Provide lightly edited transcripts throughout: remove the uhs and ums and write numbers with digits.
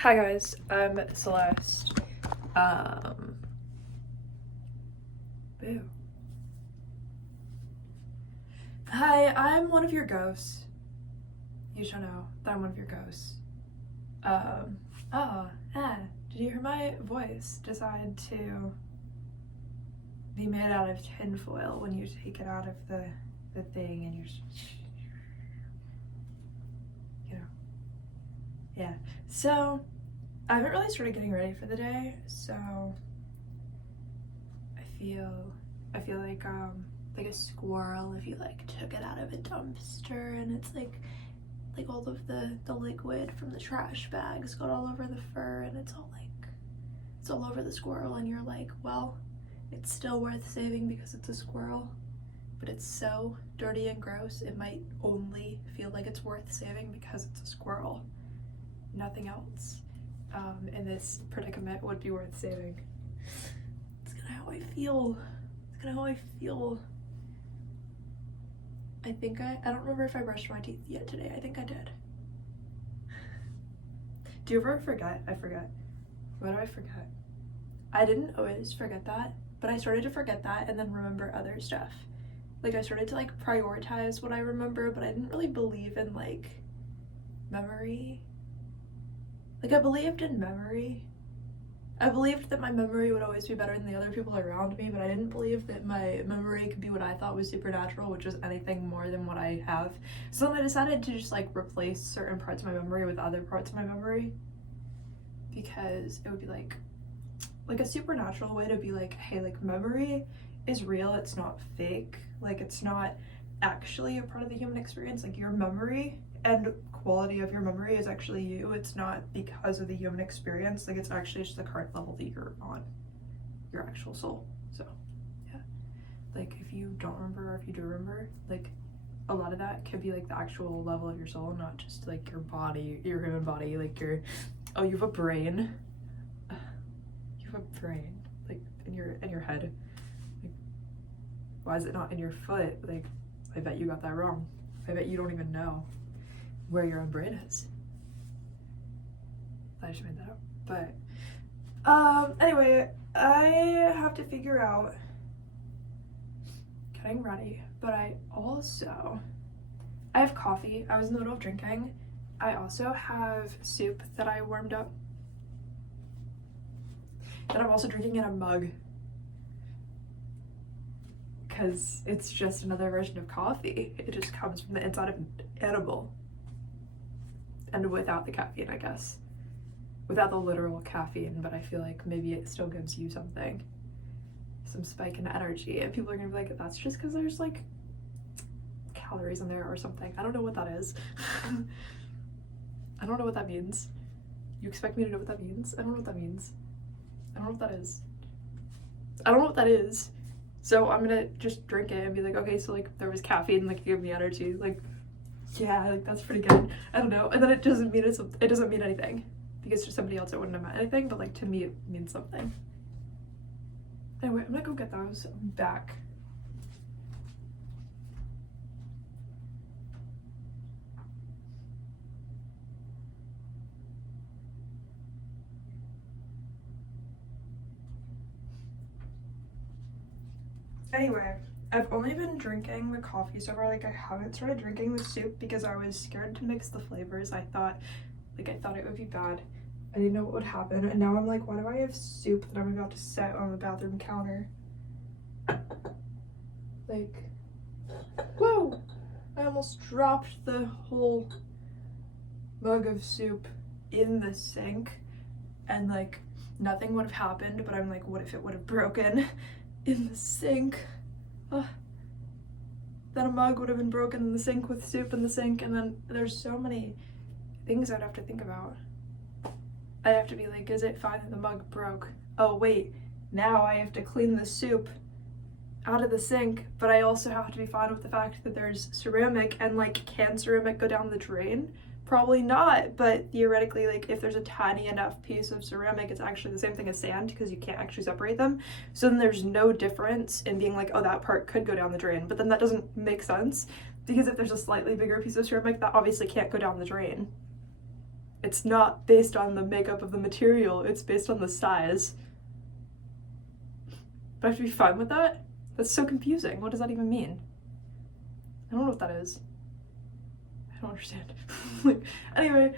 Hi guys, I'm Celeste. Boo. Hi, I'm one of your ghosts. You should know that I'm one of your ghosts. Did you hear my voice decide to be made out of tinfoil when you take it out of the thing and yeah. So, I haven't really started getting ready for the day, so I feel like a squirrel if you like took it out of a dumpster and it's like all of the liquid from the trash bags got all over the fur and it's all over the squirrel and you're like, well, it's still worth saving because it's a squirrel, but it's so dirty and gross it might only feel like it's worth saving because it's a squirrel. Nothing else in this predicament would be worth saving. It's kind of how I feel. I don't remember if I brushed my teeth yet today. I think I did. Do you ever forget? I forget. What do I forget? I didn't always forget that, but I started to forget that and then remember other stuff. Like I started to like prioritize what I remember, but I didn't really believe in like memory. Like I believed in memory. I believed that my memory would always be better than the other people around me, but I didn't believe that my memory could be what I thought was supernatural, which was anything more than what I have. So then I decided to just like replace certain parts of my memory with other parts of my memory, because it would be like a supernatural way to be like, hey, like memory is real, it's not fake, like it's not actually a part of the human experience. Like your memory and quality of your memory is actually you. It's not because of the human experience. Like it's actually just the current level that you're on, your actual soul. So yeah, like if you don't remember or if you do remember, like a lot of that could be like the actual level of your soul, not just like your body, your human body, like you have a brain. You have a brain like in your head. Like why is it not in your foot? Like I bet you got that wrong. I bet you don't even know where your own brain is. I just made that up. But anyway, I have to figure out getting ready, but I have coffee. I was in the middle of drinking. I also have soup that I warmed up that I'm also drinking in a mug because it's just another version of coffee. It just comes from the inside of an edible. And without the caffeine, I guess. Without the literal caffeine, but I feel like maybe it still gives you something. Some spike in energy. And people are gonna be like, that's just because there's like calories in there or something. I don't know what that is. I don't know what that means. You expect me to know what that means? I don't know what that means. I don't know what that is. I don't know what that is. So I'm gonna just drink it and be like, okay, so like there was caffeine, like it gave me energy. Like, yeah, like that's pretty good. I don't know. And then it doesn't mean anything because to somebody else it wouldn't have meant anything, but like to me it means something. Anyway, I'm gonna go get those. I'm back. Anyway, I've only been drinking the coffee so far. Like I haven't started drinking the soup because I was scared to mix the flavors. I thought it would be bad. I didn't know what would happen, and now I'm like, why do I have soup that I'm about to set on the bathroom counter? Like, whoa! I almost dropped the whole mug of soup in the sink, and like nothing would have happened, but I'm like, what if it would have broken in the sink? Then a mug would have been broken in the sink with soup in the sink, and then there's so many things I'd have to think about. I'd have to be like, is it fine that the mug broke? Oh wait, now I have to clean the soup out of the sink, but I also have to be fine with the fact that there's ceramic, and like, can ceramic go down the drain? Probably not, but theoretically, like if there's a tiny enough piece of ceramic, it's actually the same thing as sand because you can't actually separate them. So then there's no difference in being like, oh, that part could go down the drain, but then that doesn't make sense because if there's a slightly bigger piece of ceramic, that obviously can't go down the drain. It's not based on the makeup of the material, it's based on the size. But I have to be fine with that? That's so confusing. What does that even mean? I don't know what that is. I don't understand. Like, anyway,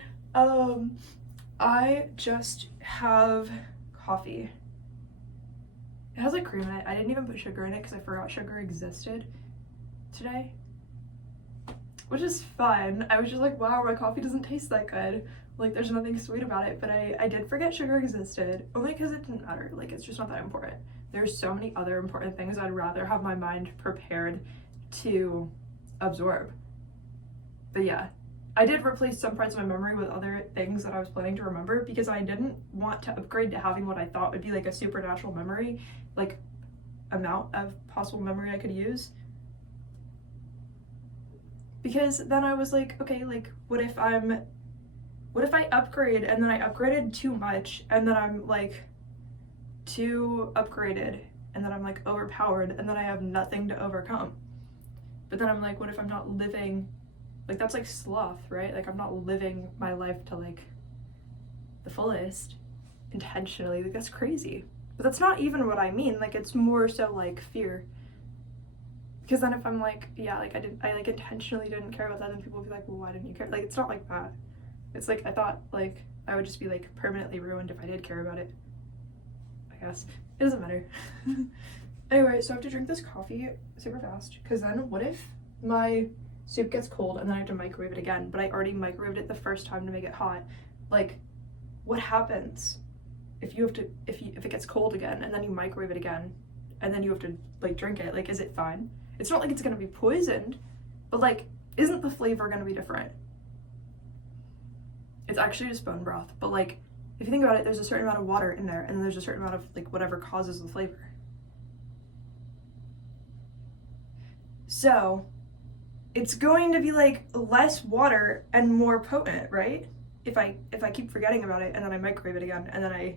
I just have coffee. It has like cream in it. I didn't even put sugar in it because I forgot sugar existed today. Which is fine. I was just like, wow, my coffee doesn't taste that good. Like, there's nothing sweet about it, but I did forget sugar existed, only because it didn't matter. Like, it's just not that important. There's so many other important things I'd rather have my mind prepared to absorb. But yeah, I did replace some parts of my memory with other things that I was planning to remember because I didn't want to upgrade to having what I thought would be like a supernatural memory, like amount of possible memory I could use. Because then I was like, okay, like what if I upgrade and then I upgraded too much and then I'm like too upgraded and then I'm like overpowered and then I have nothing to overcome. But then I'm like, what if I'm not living, like that's like sloth, right? Like I'm not living my life to like the fullest intentionally. Like that's crazy. But that's not even what I mean. Like it's more so like fear. Because then if I'm like, yeah, like I like intentionally didn't care about that, then people will be like, well, why didn't you care? Like it's not like that. It's like I thought like I would just be like permanently ruined if I did care about it. I guess. It doesn't matter. Anyway, so I have to drink this coffee super fast because then what if my soup gets cold and then I have to microwave it again, but I already microwaved it the first time to make it hot? Like, what happens if you have to if it gets cold again and then you microwave it again and then you have to like drink it? Like, is it fine? It's not like it's gonna be poisoned, but like, isn't the flavor gonna be different? It's actually just bone broth, but like, if you think about it, there's a certain amount of water in there, and then there's a certain amount of like whatever causes the flavor. So, it's going to be like less water and more potent, right? If I keep forgetting about it and then I microwave it again, and then I,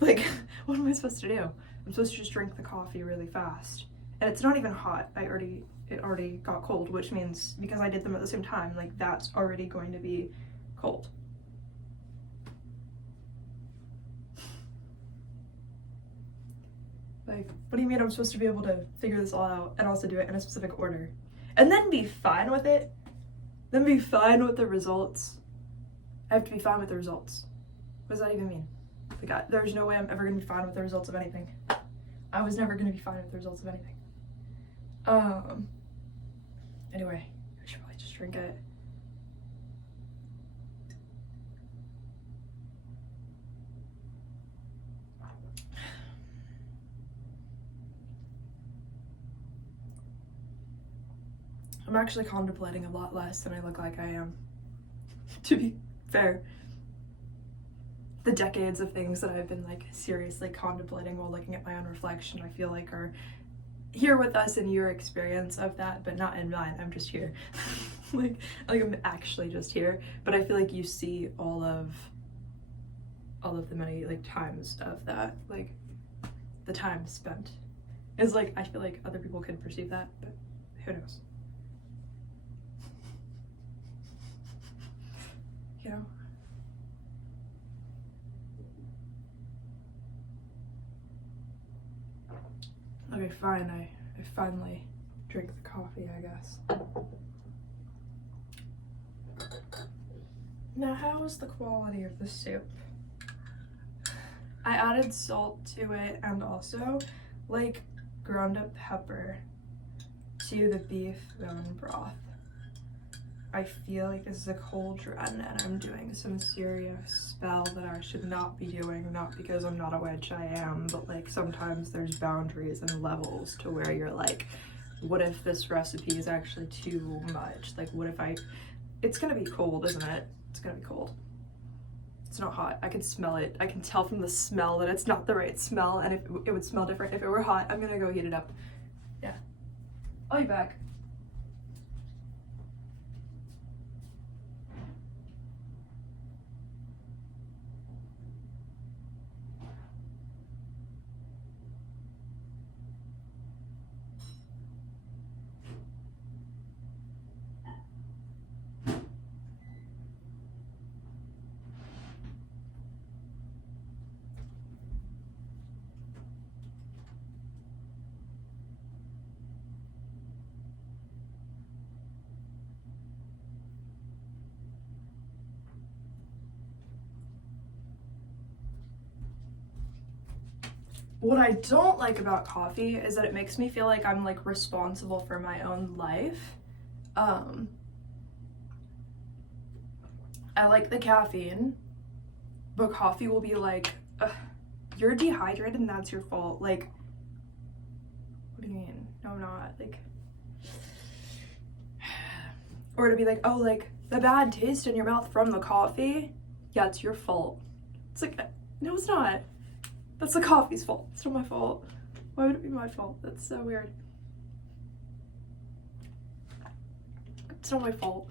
like, what am I supposed to do? I'm supposed to just drink the coffee really fast. And it's not even hot. It already got cold, which means because I did them at the same time, like that's already going to be cold. Like, what do you mean I'm supposed to be able to figure this all out and also do it in a specific order? And then be fine with it? Then be fine with the results? I have to be fine with the results. What does that even mean? Like, there's no way I'm ever gonna be fine with the results of anything. I was never gonna be fine with the results of anything. Anyway, I should probably just drink it. I'm actually contemplating a lot less than I look like I am, to be fair. The decades of things that I've been like seriously contemplating while looking at my own reflection, I feel like are here with us in your experience of that, but not in mine. I'm just here. like I'm actually just here, but I feel like you see all of the many like times of that, like the time spent is like, I feel like other people could perceive that, but who knows? You know? Okay, fine, I finally drink the coffee, I guess. Now, how is the quality of the soup? I added salt to it and also like ground up pepper to the beef bone broth. I feel like this is a cauldron and I'm doing some serious spell that I should not be doing, not because I'm not a witch, I am, but like sometimes there's boundaries and levels to where you're like, what if this recipe is actually too much? Like what if it's gonna be cold, isn't it? It's gonna be cold. It's not hot. I can smell it. I can tell from the smell that it's not the right smell, and if it would smell different if it were hot. I'm gonna go heat it up. Yeah. I'll be back. what I don't like about coffee is that it makes me feel like I'm like responsible for my own life. I like the caffeine, but coffee will be like, you're dehydrated and that's your fault. Like, what do you mean? No, I'm not. Like, or to be like, oh, like the bad taste in your mouth from the coffee, yeah, it's your fault. It's like, no, it's not. That's the coffee's fault. It's not my fault. Why would it be my fault? That's so weird. It's not my fault.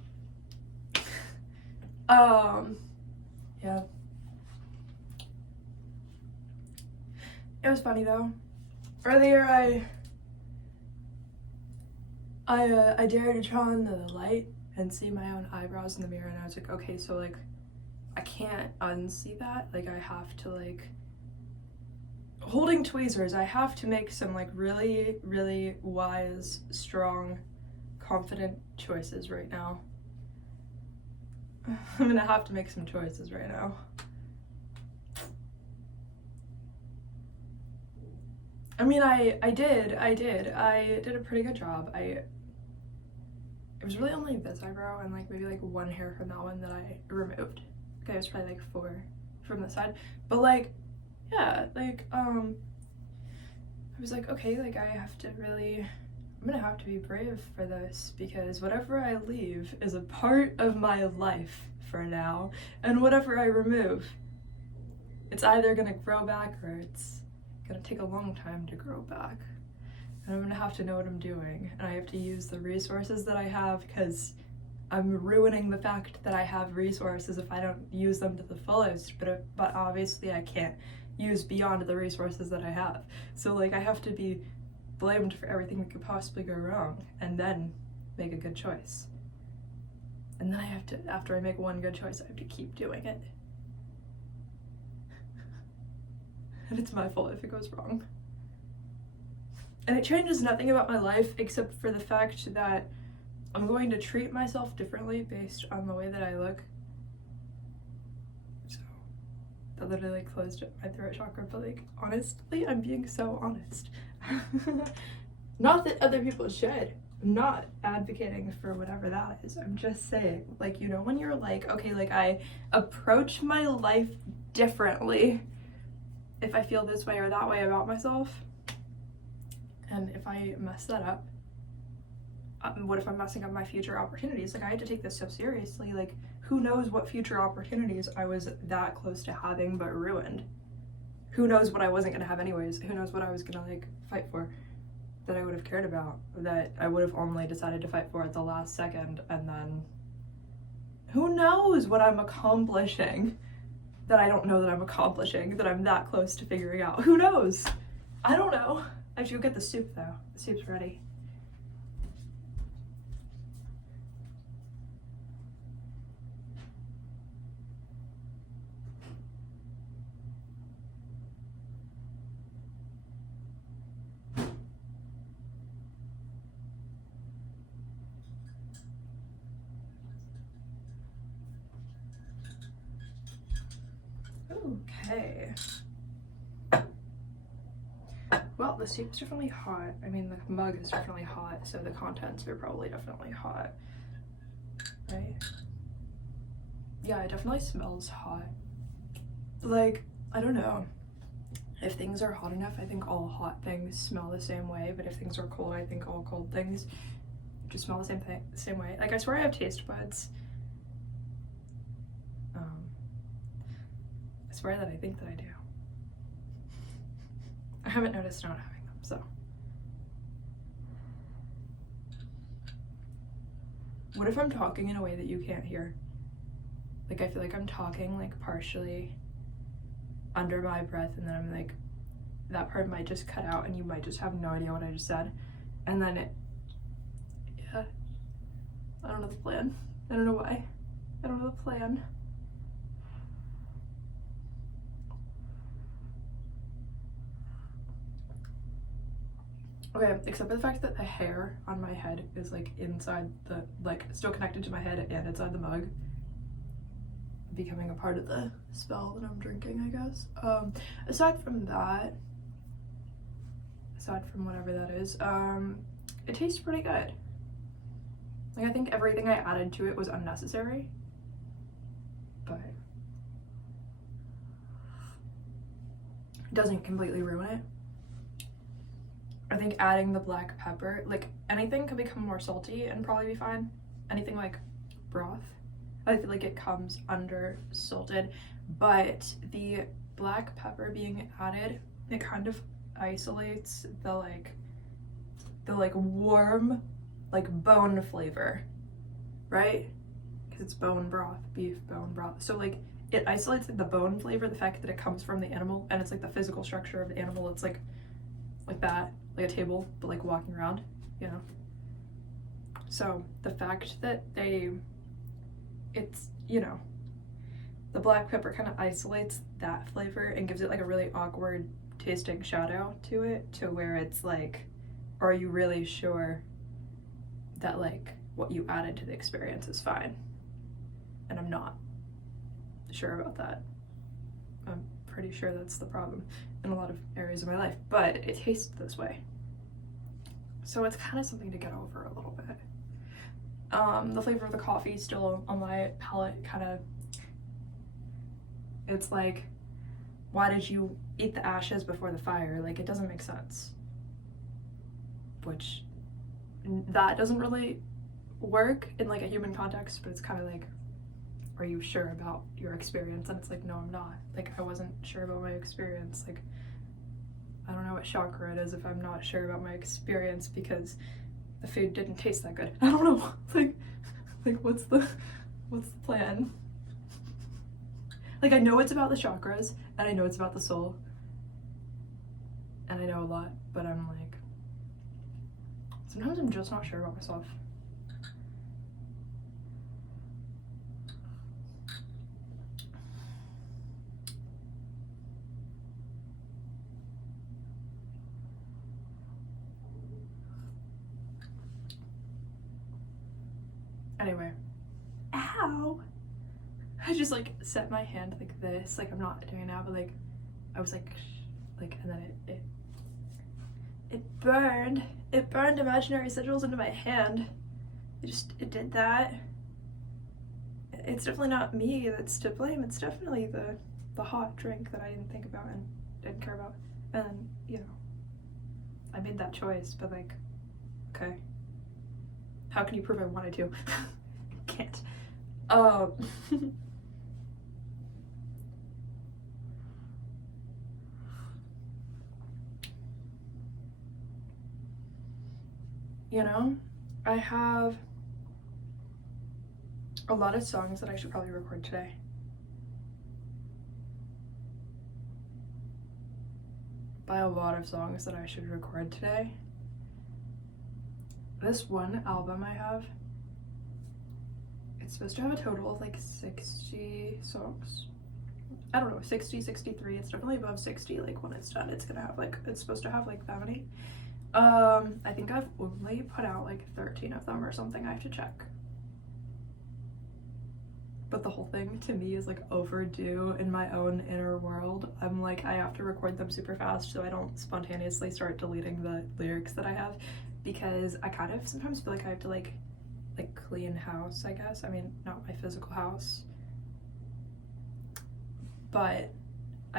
Yeah. It was funny though. Earlier I dared to turn on the light and see my own eyebrows in the mirror, and I was like, okay, so like I can't unsee that. Like I have to like, holding tweezers, I have to make some like really, really wise, strong, confident choices right now. I'm gonna have to make some choices right now. I mean, I did a pretty good job. It was really only this eyebrow and like maybe like one hair from that one that I removed. Okay, it was probably like 4 from the side, but like, yeah, like, I was like, okay, like I have to really, I'm gonna have to be brave for this, because whatever I leave is a part of my life for now, and whatever I remove, it's either gonna grow back or it's gonna take a long time to grow back. And I'm gonna have to know what I'm doing, and I have to use the resources that I have, because I'm ruining the fact that I have resources if I don't use them to the fullest, but obviously I can't use beyond the resources that I have. So like I have to be blamed for everything that could possibly go wrong, and then make a good choice. And then I have to, after I make one good choice, I have to keep doing it. And it's my fault if it goes wrong. And it changes nothing about my life except for the fact that I'm going to treat myself differently based on the way that I look. So that literally like closed up my throat chakra, but like honestly, I'm being so honest. Not that other people should. I'm not advocating for whatever that is. I'm just saying, like, you know, when you're like, okay, like I approach my life differently if I feel this way or that way about myself, and if I mess that up, what if I'm messing up my future opportunities? Like I had to take this so seriously. Like who knows what future opportunities I was that close to having but ruined? Who knows what I wasn't gonna have anyways? Who knows what I was gonna like fight for that I would have cared about, that I would have only decided to fight for at the last second, and then who knows what I'm accomplishing that I don't know that I'm accomplishing, that I'm that close to figuring out. Who knows? I don't know. I should go get the soup though. The soup's ready. Okay. Well, the soup's definitely hot. I mean, the mug is definitely hot, so the contents are probably definitely hot. Right? Yeah, it definitely smells hot. Like, I don't know. If things are hot enough, I think all hot things smell the same way, but if things are cold, I think all cold things just smell the same way. Like, I swear I have taste buds. I swear that I think that I do. I haven't noticed not having them, so. What if I'm talking in a way that you can't hear? Like I feel like I'm talking like partially under my breath, and then I'm like, that part might just cut out and you might just have no idea what I just said. And then yeah, I don't know the plan. I don't know why. I don't know the plan. Okay, except for the fact that the hair on my head is like inside the, like still connected to my head and inside the mug, becoming a part of the spell that I'm drinking, I guess. Aside from that, aside from whatever that is, it tastes pretty good. Like, I think everything I added to it was unnecessary, but it doesn't completely ruin it. I think adding the black pepper, like, anything could become more salty and probably be fine. Anything like broth, I feel like it comes under salted, but the black pepper being added, it kind of isolates the warm, like, bone flavor, right? Because it's bone broth, beef bone broth. So like it isolates the bone flavor, the fact that it comes from the animal, and it's like the physical structure of the animal. It's like that, like a table, but like walking around, you know? So the fact that it's, you know, the black pepper kind of isolates that flavor and gives it like a really awkward tasting shadow to it, to where it's like, are you really sure that like what you added to the experience is fine? And I'm not sure about that. I'm pretty sure that's the problem in a lot of areas of my life, but it tastes this way. So it's kind of something to get over a little bit. The flavor of the coffee still on my palate kind of, it's like, why did you eat the ashes before the fire? Like, it doesn't make sense. Which, that doesn't really work in like a human context, but it's kind of like, are you sure about your experience? And it's like, no, I'm not. Like, I wasn't sure about my experience. Like, I don't know what chakra it is if I'm not sure about my experience because the food didn't taste that good. I don't know. Like what's the plan? Like, I know it's about the chakras, and I know it's about the soul, and I know a lot, but I'm like, sometimes I'm just not sure about myself. Anyway, ow! I just like set my hand like this, like I'm not doing it now, but like I was like, and then it burned. It burned imaginary sigils into my hand. It did that. It's definitely not me that's to blame. It's definitely the hot drink that I didn't think about and didn't care about. And, you know, I made that choice, but like, okay. How can you prove I wanted to? Can't. You know, I have a lot of songs that I should probably record today. By a lot of songs that I should record today. This one album I have, it's supposed to have a total of like 60 songs. I don't know, 60, 63, it's definitely above 60. Like when it's done, it's gonna have like, it's supposed to have like that many. I think I've only put out like 13 of them or something. I have to check. But the whole thing to me is like overdue in my own inner world. I'm like, I have to record them super fast so I don't spontaneously start deleting the lyrics that I have, because I kind of sometimes feel like I have to like clean house, I guess. I mean, not my physical house, but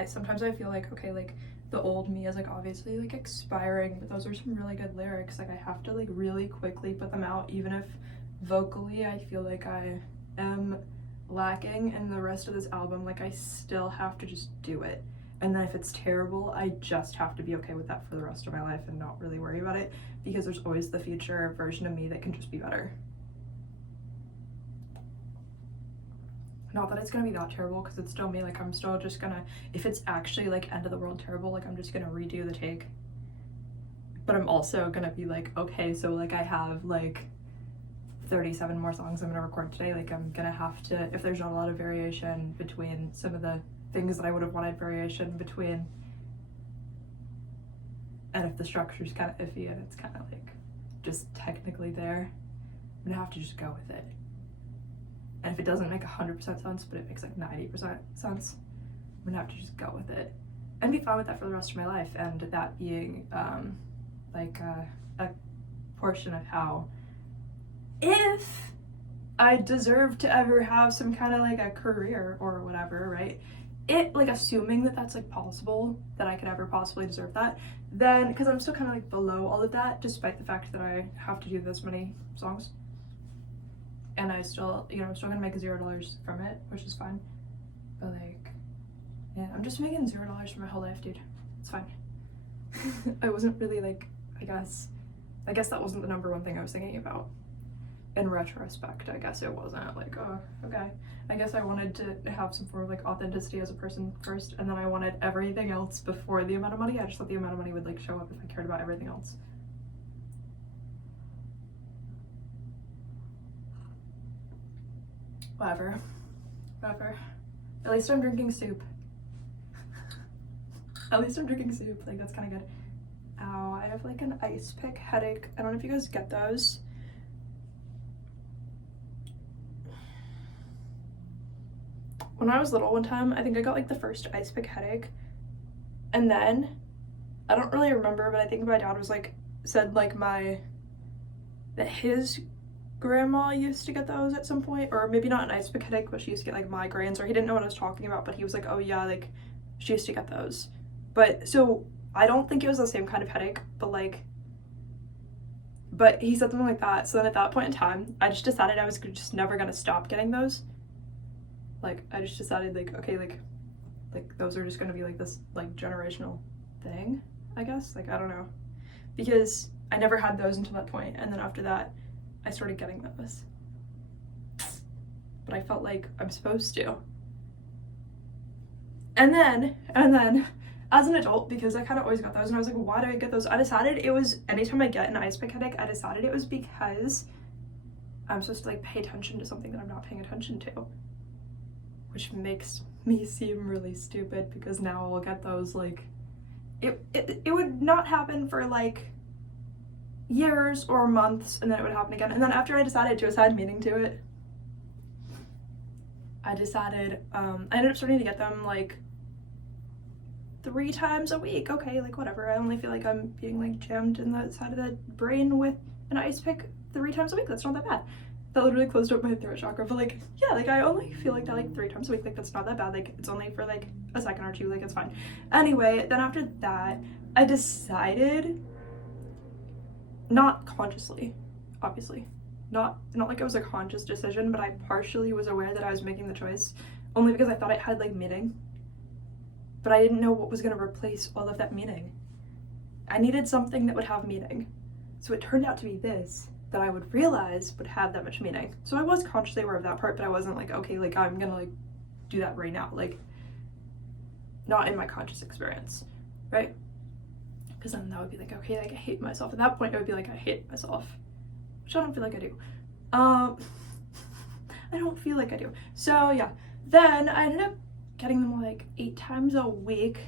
sometimes I feel like, okay, like the old me is like obviously like expiring, but those are some really good lyrics. Like I have to like really quickly put them out, even if vocally I feel like I am lacking in the rest of this album. Like I still have to just do it, and then if it's terrible, I just have to be okay with that for the rest of my life and not really worry about it, because there's always the future version of me that can just be better. Not that it's gonna be that terrible, because it's still me. Like I'm still just gonna, if it's actually like end of the world terrible, like I'm just gonna redo the take. But I'm also gonna be like, okay, so like I have like 37 more songs I'm gonna record today. Like I'm gonna have to, if there's not a lot of variation between some of the things that I would have wanted variation between, and if the structure's kind of iffy and it's kind of like just technically there, I'm gonna have to just go with it. And if it doesn't make 100% sense, but it makes like 90% sense, I'm gonna have to just go with it and be fine with that for the rest of my life. And that being like a portion of how, if I deserve to ever have some kind of like a career or whatever, right? It, like, assuming that that's like possible, that I could ever possibly deserve that, then, because I'm still kind of like below all of that, despite the fact that I have to do this many songs, and I still, you know, I'm still gonna make $0 from it, which is fine. But like, yeah, I'm just making $0 for my whole life, dude. It's fine. I wasn't really like, I guess that wasn't the number one thing I was thinking about. In retrospect, I guess it wasn't like, oh, okay. I guess I wanted to have some form of like authenticity as a person first, and then I wanted everything else before the amount of money. I just thought the amount of money would like show up if I cared about everything else. Whatever. At least I'm drinking soup. At least I'm drinking soup. Like, that's kind of good. Ow, I have like an ice pick headache. I don't know if you guys get those. When I was little one time, I think I got like the first ice pick headache. And then, I don't really remember, but I think my dad was like, said like that his grandma used to get those at some point, or maybe not an ice pick headache, but she used to get like migraines, or he didn't know what I was talking about, but he was like, oh yeah, like she used to get those. But so I don't think it was the same kind of headache, but he said something like that. So then at that point in time, I just decided I was just never gonna stop getting those. Like, I just decided like, okay, like those are just gonna be like this like generational thing, I guess. Like, I don't know, because I never had those until that point, and then after that I started getting those, but I felt like I'm supposed to. And then as an adult, because I kind of always got those, and I was like, why do I get those? I decided it was, anytime I get an ice pick headache, I decided it was because I'm supposed to like pay attention to something that I'm not paying attention to, which makes me seem really stupid, because now I'll get those like, it would not happen for like years or months, and then it would happen again. And then after I decided to assign meaning to it, I ended up starting to get them like 3 times a week. Okay, like whatever. I only feel like I'm being like jammed in the side of the brain with an ice pick 3 times a week. That's not that bad. That literally closed up my throat chakra. But like, yeah, like I only feel like that like 3 times a week. Like, that's not that bad. Like, it's only for like a second or two. Like, it's fine. Anyway, then after that, I decided, not consciously, obviously, not like it was a conscious decision, but I partially was aware that I was making the choice only because I thought it had like meaning, but I didn't know what was going to replace all of that meaning. I needed something that would have meaning, so it turned out to be this that I would realize would have that much meaning. So I was consciously aware of that part, but I wasn't like, okay, like I'm gonna like do that right now, like not in my conscious experience, right? Because then that would be like, okay, like I hate myself. At that point it would be like, I hate myself, which I don't feel like I do. I don't feel like I do. So yeah, then I ended up getting them like 8 times a week.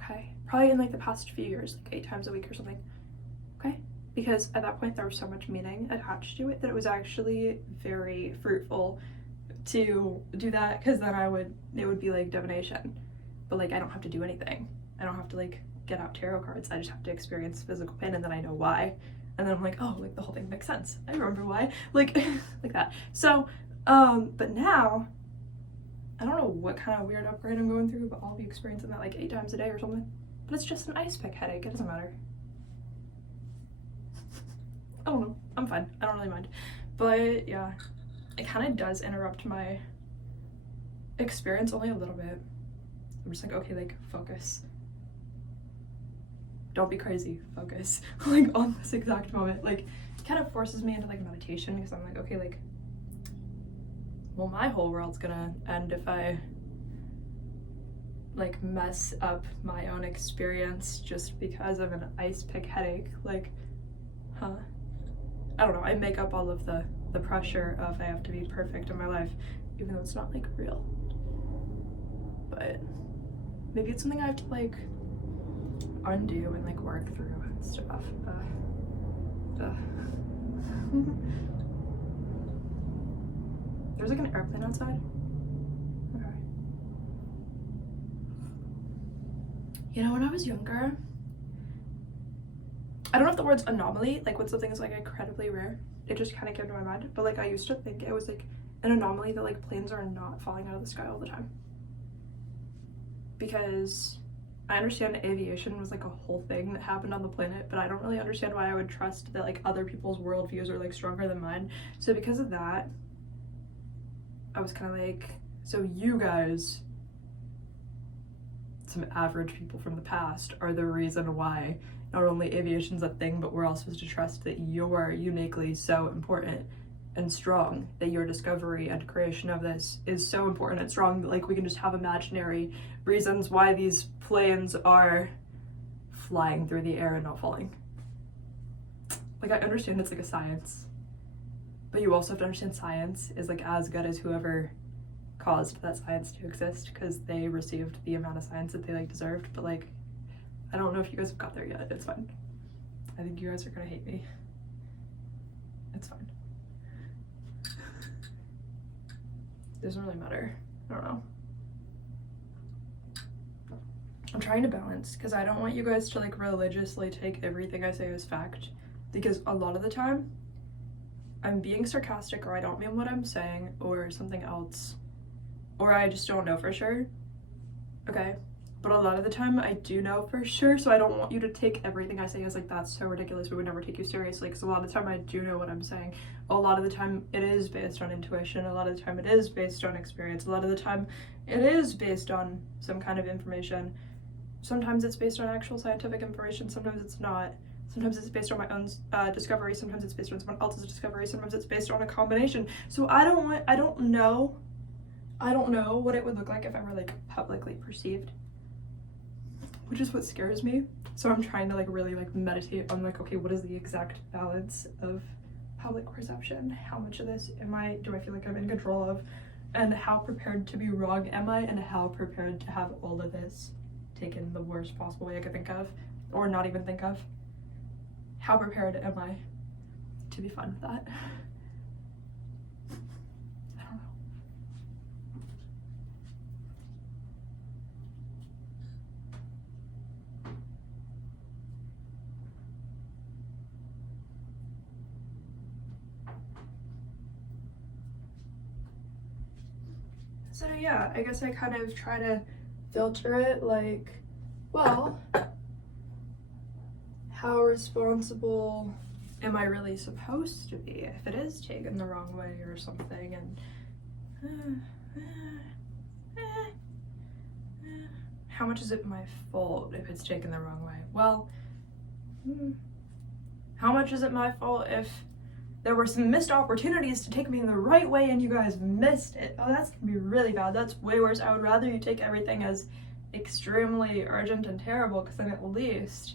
Okay, probably in like the past few years, like 8 times a week or something. Okay, because at that point there was so much meaning attached to it that it was actually very fruitful to do that, because then it would be like divination, but like I don't have to do anything. I don't have to like get out tarot cards. I just have to experience physical pain, and then I know why, and then I'm like, oh, like the whole thing makes sense. I remember why, like like that. So but now I don't know what kind of weird upgrade I'm going through, but I'll be experiencing that like 8 times a day or something. But it's just an ice pick headache. It doesn't matter. I don't know. I'm fine. I don't really mind. But yeah, it kind of does interrupt my experience only a little bit. I'm just like, okay, like focus. Don't be crazy. Focus. Like on this exact moment. Like, it kind of forces me into like meditation, because I'm like, okay, like, well, my whole world's gonna end if I like mess up my own experience just because of an ice pick headache. Like, huh? I don't know. I make up all of the pressure of I have to be perfect in my life, even though it's not like real. But maybe it's something I have to like undo and like work through and stuff. There's like an airplane outside. Okay. You know, when I was younger, I don't know if the word's anomaly, like when something is like incredibly rare. It just kind of came to my mind. But like I used to think it was like an anomaly that like planes are not falling out of the sky all the time. Because I understand aviation was like a whole thing that happened on the planet, but I don't really understand why I would trust that like other people's worldviews are like stronger than mine. So because of that, I was kind of like, so you guys, some average people from the past, are the reason why not only aviation's a thing, but we're all supposed to trust that you're uniquely so important and strong, that your discovery and creation of this is so important and strong that like we can just have imaginary reasons why these planes are flying through the air and not falling. Like I understand it's like a science, but you also have to understand science is like as good as whoever caused that science to exist, because they received the amount of science that they like deserved. But like I don't know if you guys have got there yet. It's fine. I think you guys are gonna hate me. It's fine. Doesn't really matter. I don't know. I'm trying to balance because I don't want you guys to like religiously take everything I say as fact, because a lot of the time I'm being sarcastic, or I don't mean what I'm saying, or something else, or I just don't know for sure. Okay? But a lot of the time I do know for sure, so I don't want you to take everything I say as like that's so ridiculous, we would never take you seriously, because a lot of the time I do know what I'm saying. A lot of the time it is based on intuition, a lot of the time it is based on experience, a lot of the time it is based on some kind of information. Sometimes it's based on actual scientific information, sometimes it's not. Sometimes it's based on my own discovery, sometimes it's based on someone else's discovery, sometimes it's based on a combination. So I don't know what it would look like if I were like publicly perceived, which is what scares me. So I'm trying to like really like meditate on like, okay, what is the exact balance of public perception? How much of this do I feel like I'm in control of? And how prepared to be wrong am I? And how prepared to have all of this taken the worst possible way I could think of, or not even think of? How prepared am I to be fine with that? I don't know. So yeah, I guess I kind of try to filter it like, well, how responsible am I really supposed to be if it is taken the wrong way or something? And how much is it my fault if it's taken the wrong way? Well, how much is it my fault if there were some missed opportunities to take me in the right way and you guys missed it? Oh, that's gonna be really bad. That's way worse. I would rather you take everything as extremely urgent and terrible, because then at least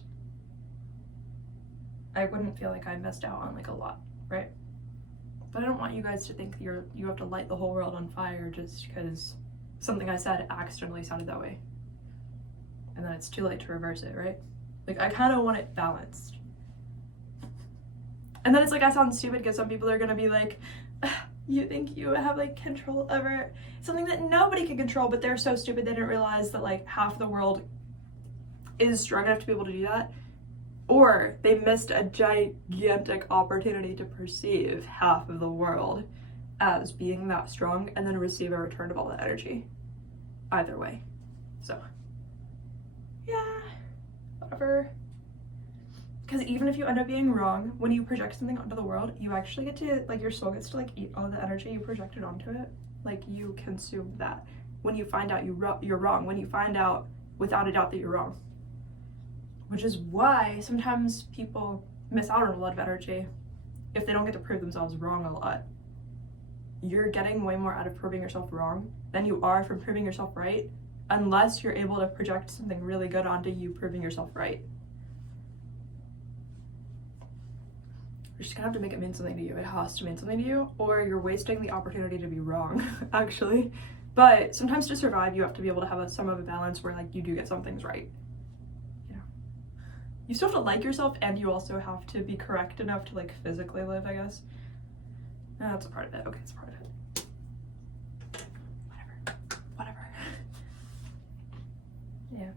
I wouldn't feel like I missed out on like a lot, right? But I don't want you guys to think you have to light the whole world on fire just because something I said accidentally sounded that way, and then it's too late to reverse it, right? Like I kind of want it balanced. And then it's like I sound stupid because some people are gonna be like, you think you have like control over something that nobody can control, but they're so stupid they didn't realize that like half the world is strong enough to be able to do that. Or they missed a gigantic opportunity to perceive half of the world as being that strong and then receive a return of all that energy. Either way. So, yeah, whatever. Because even if you end up being wrong, when you project something onto the world, you actually get to, like, your soul gets to, like, eat all the energy you projected onto it. Like, you consume that. When you find out you're wrong, when you find out without a doubt that you're wrong. Which is why sometimes people miss out on a lot of energy if they don't get to prove themselves wrong a lot. You're getting way more out of proving yourself wrong than you are from proving yourself right, unless you're able to project something really good onto you proving yourself right. You're just gonna have to make it mean something to you. It has to mean something to you, or you're wasting the opportunity to be wrong, actually. But sometimes to survive, you have to be able to have some of a balance where, like, you do get some things right. You know, you still have to like yourself, and you also have to be correct enough to, like, physically live, I guess. That's a part of it. Okay, it's a part of it. Whatever. Yeah.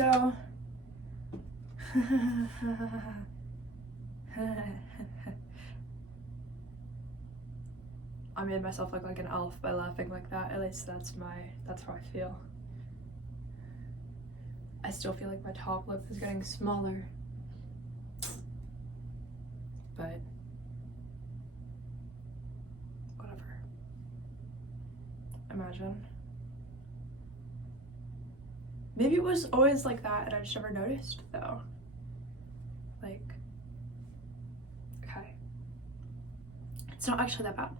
So I made myself look like an elf by laughing like that. At least that's how I feel. I still feel like my top lip is getting smaller. But whatever. Imagine. Maybe it was always like that and I just never noticed though. Like, okay. It's not actually that bad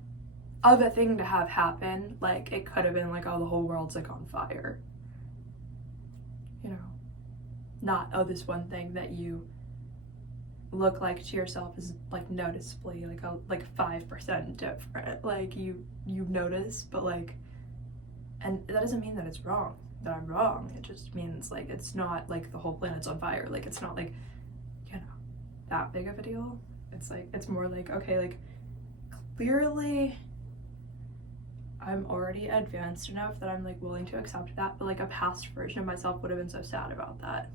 of a thing to have happen. Like, it could have been like, oh, the whole world's like on fire. You know, not, oh, this one thing that you look like to yourself is like noticeably like 5% different. Like you notice, but like, and that doesn't mean that it's wrong, that I'm wrong. It just means like it's not like the whole planet's on fire. Like it's not like, you know, that big of a deal. It's like, it's more like, okay, like clearly I'm already advanced enough that I'm like willing to accept that, but like a past version of myself would have been so sad about that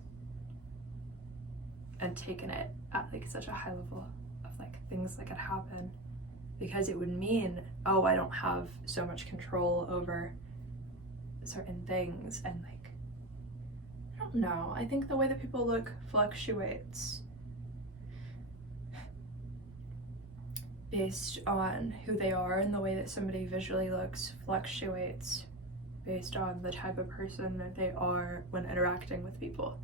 and taken it at like such a high level of like things that could happen, because it would mean, oh, I don't have so much control over certain things. And like, I don't know, I think the way that people look fluctuates based on who they are, and the way that somebody visually looks fluctuates based on the type of person that they are when interacting with people.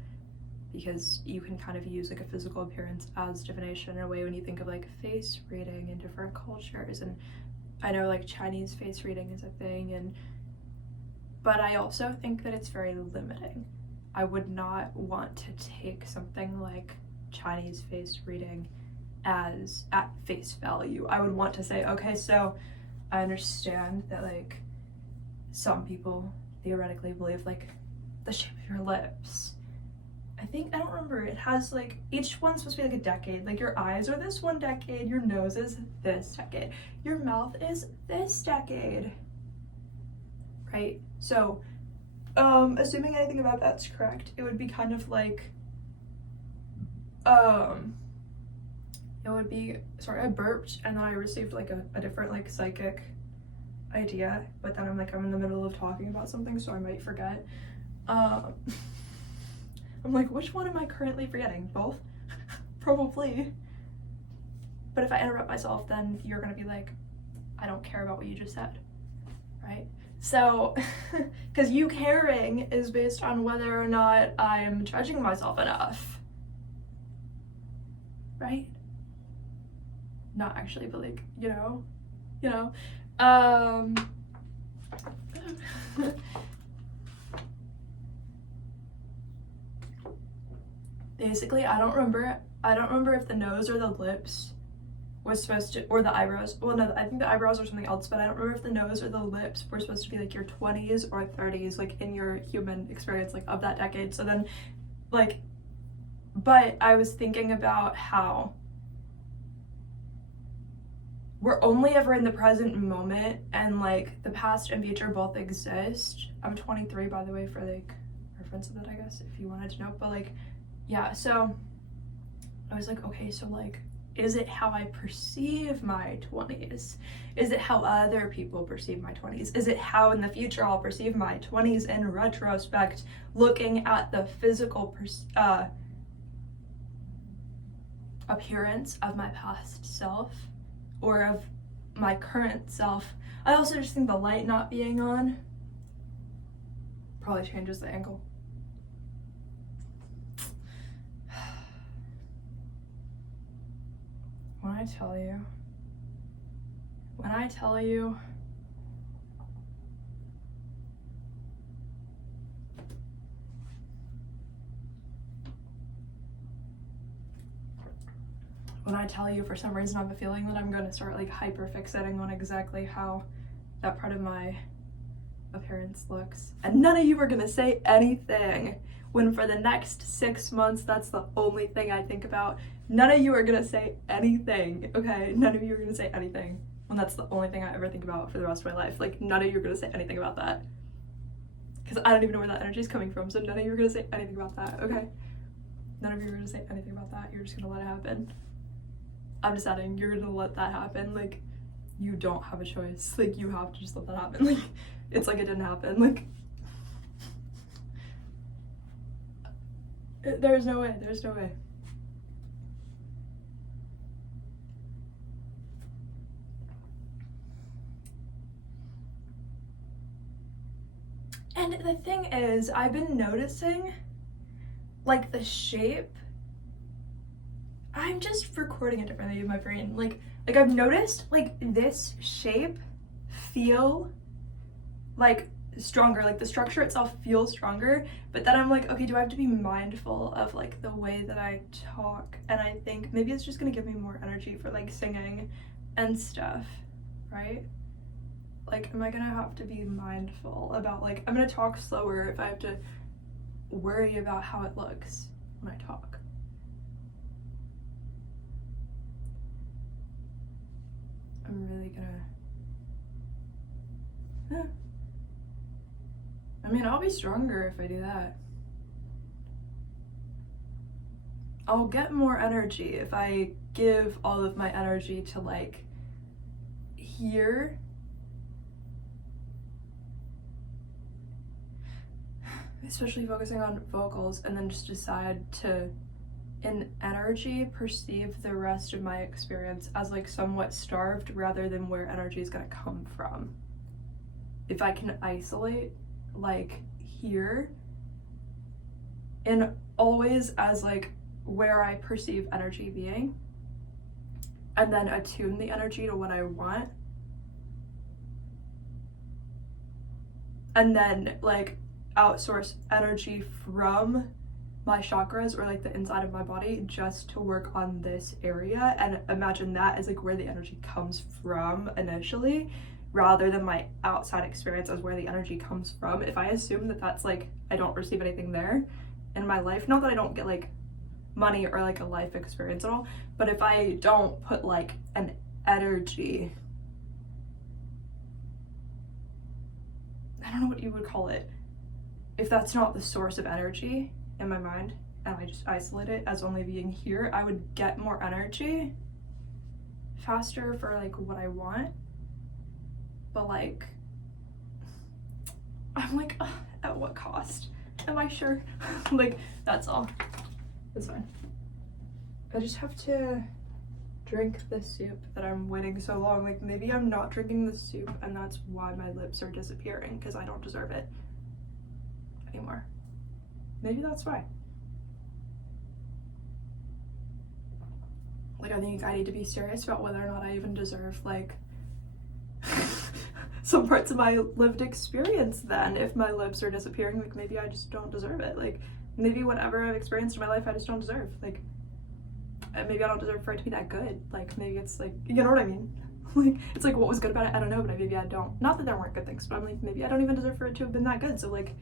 Because you can kind of use like a physical appearance as divination in a way when you think of like face reading in different cultures. And I know like Chinese face reading is a thing, but I also think that it's very limiting. I would not want to take something like Chinese face reading as at face value. I would want to say, okay, so I understand that like some people theoretically believe like the shape of your lips. I don't remember, it has like, each one's supposed to be like a decade. Like your eyes are this one decade, your nose is this decade, your mouth is this decade, right? So, assuming anything about that's correct, it would be kind of like, it would be, sorry, I burped and then I received like a different like psychic idea, but then I'm in the middle of talking about something, so I might forget. I'm like, which one am I currently forgetting? Both? Probably. But if I interrupt myself, then you're gonna be like, I don't care about what you just said, right? So, because you caring is based on whether or not I'm judging myself enough, right? Not actually, but like, you know. Basically, I don't remember if the nose or the lips was supposed to, or the eyebrows. Well, no, I think the eyebrows are something else, but I don't remember if the nose or the lips were supposed to be like your 20s or 30s, like in your human experience, like of that decade. So then, like, but I was thinking about how we're only ever in the present moment, and like the past and future both exist. I'm 23, by the way, for like reference of that, I guess, if you wanted to know. But like, yeah, so I was like, okay, so like, is it how I perceive my 20s? Is it how other people perceive my 20s? Is it how in the future I'll perceive my 20s in retrospect, looking at the physical appearance of my past self or of my current self? I also just think the light not being on probably changes the angle. When I tell you, when I tell you for some reason I have a feeling that I'm going to start like hyper fixating on exactly how that part of my appearance looks, and none of you are going to say anything when for the next 6 months that's the only thing I think about. None of you are gonna say anything, okay? None of you are gonna say anything when that's the only thing I ever think about for the rest of my life. Like, none of you are gonna say anything about that. because I don't even know where that energy is coming from, so none of you are gonna say anything about that, okay? None of you are gonna say anything about that. You're just gonna let it happen. I'm just adding, you're gonna let that happen. Like, you don't have a choice. Like, you have to just let that happen. Like, it's like it didn't happen. Like, there's no way. There's no way. And the thing is, I've been noticing, like, the shape. I'm just recording it differently in my brain. Like I've noticed, like, this shape feel, like, stronger. Like, the structure itself feels stronger. But then I'm like, okay, do I have to be mindful of, like, the way that I talk? And I think maybe it's just gonna give me more energy for, like, singing and stuff, right? Like, am I gonna have to be mindful about, like, I'm gonna talk slower if I have to worry about how it looks when I talk. I'm really gonna, I mean, I'll be stronger if I do that. I'll get more energy if I give all of my energy to, like, here. Especially focusing on vocals, and then just decide to, in energy, perceive the rest of my experience as, like, somewhat starved rather than where energy is gonna come from. If I can isolate, like, here, and always as, like, where I perceive energy being, and then attune the energy to what I want, and then, like, outsource energy from my chakras or, like, the inside of my body just to work on this area, and imagine that as, like, where the energy comes from initially, rather than my outside experience as where the energy comes from. If I assume that that's, like, I don't receive anything there in my life, not that I don't get, like, money or, like, a life experience at all, but if I don't put, like, an energy, I don't know what you would call it, if that's not the source of energy in my mind, and I just isolate it as only being here, I would get more energy faster for, like, what I want. But, like, I'm like, ugh, at what cost? Am I sure? Like, that's all. It's fine. I just have to drink the soup that I'm waiting so long. Like, maybe I'm not drinking the soup and that's why my lips are disappearing, because I don't deserve it anymore. Maybe that's why. Like, I think I need to be serious about whether or not I even deserve, like, some parts of my lived experience then. If my lips are disappearing, like, maybe I just don't deserve it. Like, maybe whatever I've experienced in my life I just don't deserve. Like, maybe I don't deserve for it to be that good. Like, maybe it's, like, you know what I mean? Like, it's like, what was good about it? I don't know, but maybe I don't. Not that there weren't good things, but I'm like, maybe I don't even deserve for it to have been that good. So, like,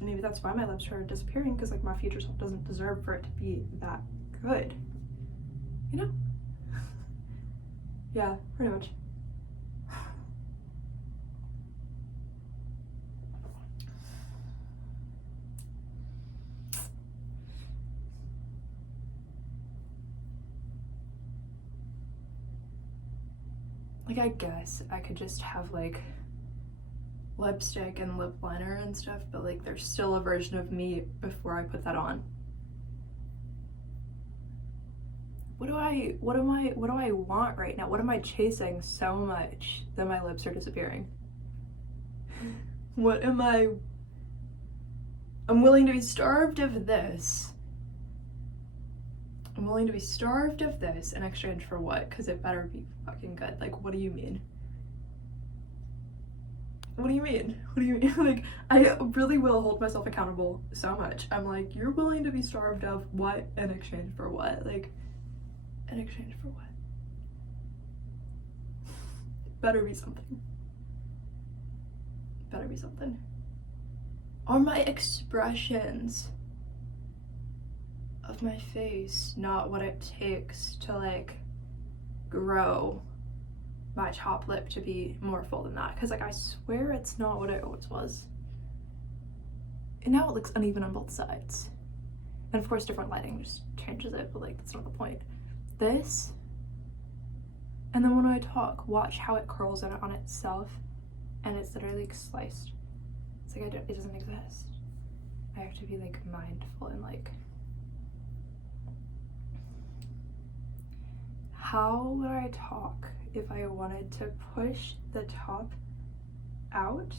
maybe that's why my lips are disappearing, because, like, my future self doesn't deserve for it to be that good. You know? Yeah, pretty much. Like, I guess I could just have, like, lipstick and lip liner and stuff, but, like, there's still a version of me before I put that on. What do I want right now? What am I chasing so much that my lips are disappearing? What am I? I'm willing to be starved of this. I'm willing to be starved of this in exchange for what? Because it better be fucking good. Like, what do you mean? What do you mean? What do you mean? Like, I really will hold myself accountable so much. I'm like, you're willing to be starved of what in exchange for what? Like, in exchange for what? Better be something. Better be something. Are my expressions of my face not what it takes to, like, grow my top lip to be more full than that? Because, like, I swear it's not what it always was. And now it looks uneven on both sides. And of course different lighting just changes it, but like that's not the point. This, and then when I talk, watch how it curls in on itself, and it's literally like sliced. It's like it doesn't exist. I have to be like mindful and like, how would I talk if I wanted to push the top out?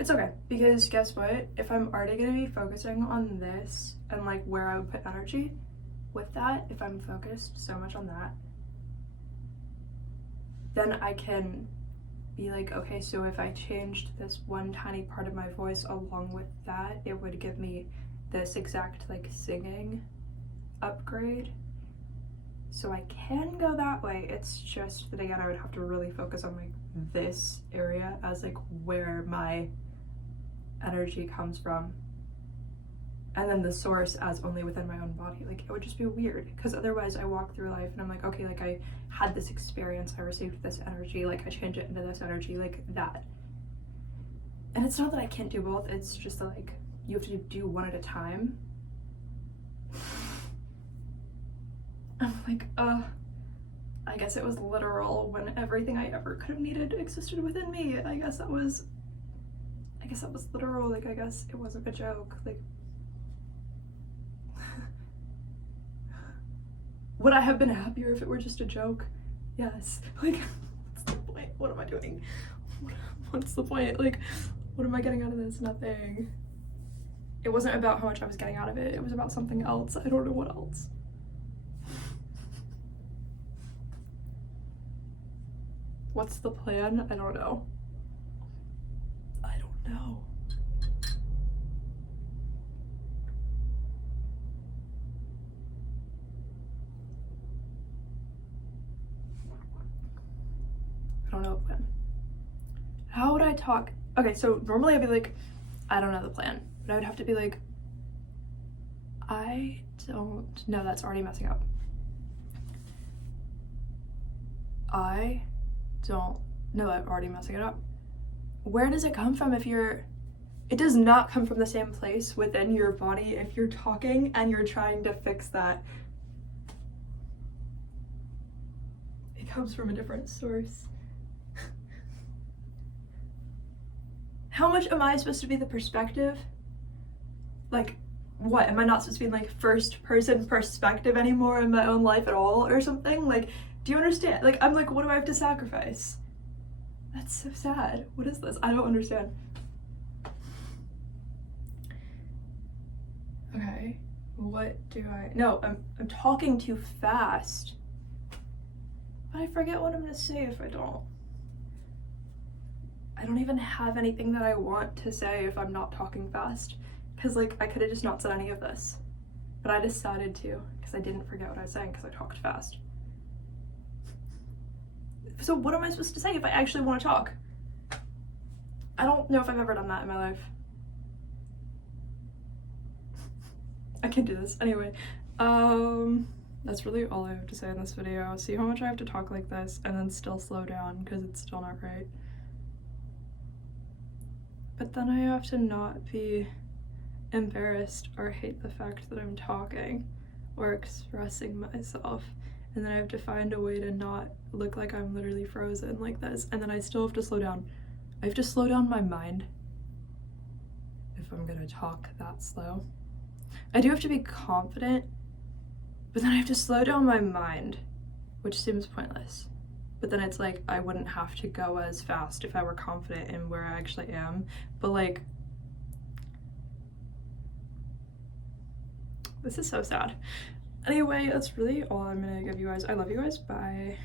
It's okay, because guess what? If I'm already gonna be focusing on this and like where I would put energy with that, if I'm focused so much on that, then I can be like, okay, so if I changed this one tiny part of my voice along with that, it would give me this exact like singing upgrade. So I can go that way. It's just that again, I would have to really focus on like this area as like where my energy comes from, and then the source as only within my own body. Like it would just be weird, because otherwise I walk through life and I'm like, okay, like I had this experience, I received this energy, like I change it into this energy, like that. And it's not that I can't do both, it's just that like you have to do one at a time. I'm like, I guess it was literal when everything I ever could have needed existed within me. I guess that was literal. Like, I guess it wasn't a joke. Like, would I have been happier if it were just a joke? Yes. Like, what's the point? What am I doing? What's the point? Like, what am I getting out of this? Nothing. It wasn't about how much I was getting out of it. It was about something else. I don't know what else. What's the plan? I don't know. No. I don't know the plan. How would I talk? Okay, so normally I'd be like, I don't know the plan, but I would have to be like, I don't know, that's already messing up. I don't know, I'm already messing it up. Where does it come from if you're, it does not come from the same place within your body if you're talking and you're trying to fix that. It comes from a different source. How much am I supposed to be the perspective? Like, what? Am I not supposed to be in like first person perspective anymore in my own life at all or something? Like, do you understand? Like, I'm like, what do I have to sacrifice? That's so sad. What is this? I don't understand. Okay, what do I... No, I'm talking too fast. But I forget what I'm gonna say if I don't. I don't even have anything that I want to say if I'm not talking fast. Because like, I could have just not said any of this. But I decided to, because I didn't forget what I was saying because I talked fast. So what am I supposed to say if I actually want to talk? I don't know if I've ever done that in my life. I can do this. Anyway, that's really all I have to say in this video. See how much I have to talk like this and then still slow down because it's still not right. But then I have to not be embarrassed or hate the fact that I'm talking or expressing myself. And then I have to find a way to not look like I'm literally frozen like this. And then I still have to slow down. I have to slow down my mind if I'm gonna talk that slow. I do have to be confident, but then I have to slow down my mind, which seems pointless. But then it's like, I wouldn't have to go as fast if I were confident in where I actually am. But like, this is so sad. Anyway, that's really all I'm gonna give you guys. I love you guys. Bye.